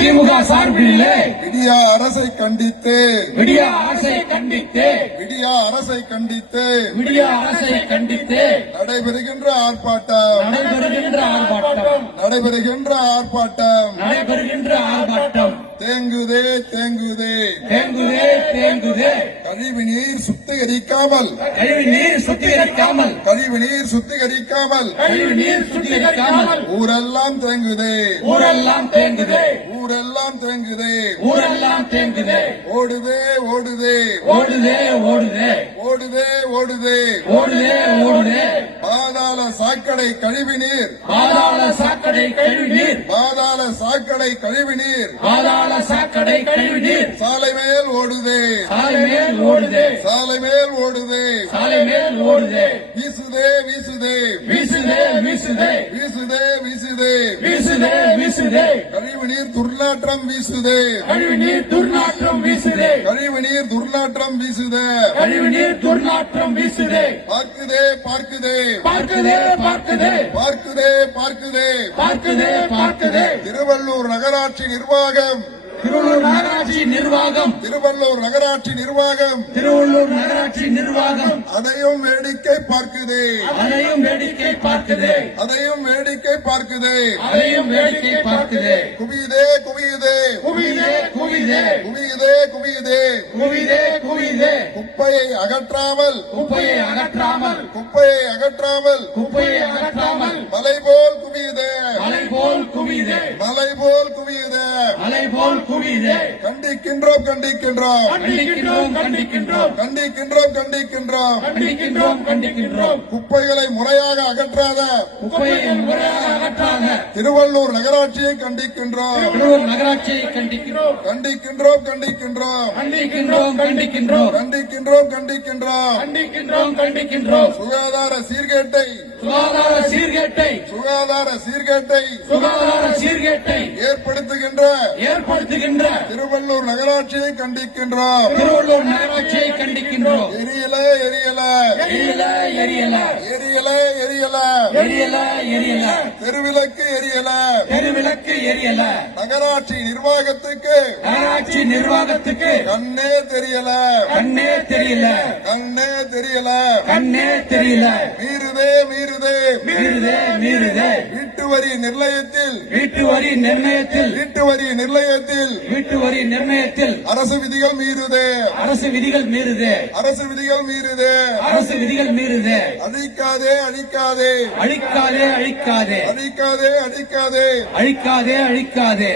திமுக சார்பிலே விடியா அரசை கண்டித்து விடியா அரசை கண்டித்து விடியா அரசை கண்டித்து விடியா அரசை கண்டித்து நடைபெறுகின்ற ஆர்ப்பாட்டம் நடைபெறுகின்ற ஆர்ப்பாட்டம் தேங்குதே தேங்குதே தேங்குதே தேங்குதே கழிவு நீர் சுத்திகரிக்காமல் கழிவு நீர் சுத்திகரிக்காமல் ஊரெல்லாம் தேங்குதே ஓடுதே ஓடுதே பாதாள சாக்கடை கழிவு நீர் சாலை மேல் ஓடுதே வீசுதே கழிவு நீர் துர்நாற்றம் வீசுதே பார்க்குதே திருவள்ளூர் நகராட்சி நிர்வாகம் அதையும் வேடிக்கை பார்க்குதே குவியுதே குப்பையை அகற்றாமல் மலை போல் குவியுதே கண்டிக்கின்றோம் குப்பைகளை முறையாக அகற்றாத திருவள்ளூர் நகராட்சியை கண்டிக்கின்றோம் சுகாதார சீர்கேட்டை ஏற்படுத்துகின்ற திருவள்ளூர் நகராட்சியை கண்டிக்கின்றோம் தெருவிளக்கு எரியல நகராட்சி நிர்வாகத்துக்கு கண்ணே தெரியல மீறுதே வீட்டு வரி நிர்ணயத்தில் அரசு விதிகள் மீறுதே அழிக்காதே